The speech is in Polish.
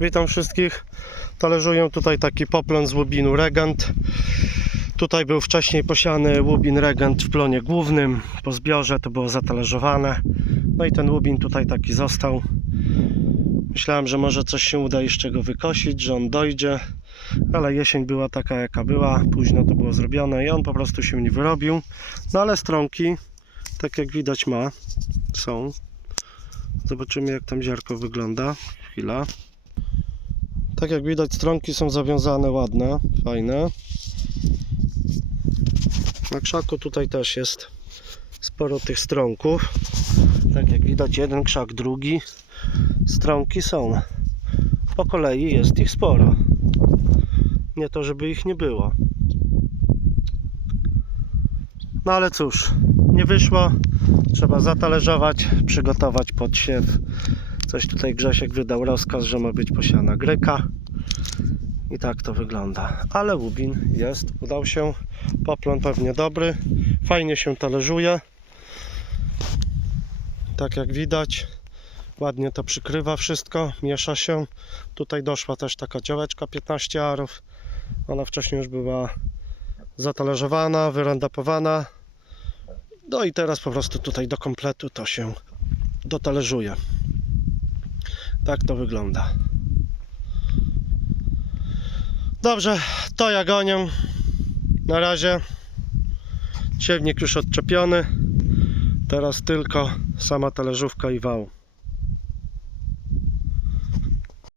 Witam wszystkich. Talerzuję tutaj taki poplon z łubinu Regent. Tutaj był wcześniej posiany łubin Regent w plonie głównym. Po zbiorze to było zatalerzowane. No i ten łubin tutaj taki został. Myślałem, że może coś się uda jeszcze go wykosić, że on dojdzie, ale jesień była taka jaka była, późno to było zrobione i on po prostu się nie wyrobił. No ale stronki, tak jak widać ma, są. Zobaczymy jak tam ziarko wygląda. Chwila. Tak jak widać stronki są zawiązane ładne, fajne. Na krzaku tutaj też jest sporo tych stronków. Tak jak widać jeden krzak, drugi. Stronki są. Po kolei jest ich sporo. Nie to, żeby ich nie było. No ale cóż, nie wyszło. Trzeba zatalerzować, przygotować podsiew. Coś tutaj Grzesiek wydał rozkaz, że ma być posiana greka. I tak to wygląda. Ale łubin jest, udał się. Poplon pewnie dobry. Fajnie się talerzuje. Tak jak widać. Ładnie to przykrywa wszystko, miesza się. Tutaj doszła też taka działeczka 15 arów. Ona wcześniej już była zatalerzowana, wyrandapowana. No i teraz po prostu tutaj do kompletu to się dotalerzuje. Tak to wygląda. Dobrze, to ja gonię. Na razie. Siewnik już odczepiony. Teraz tylko sama talerzówka i wał.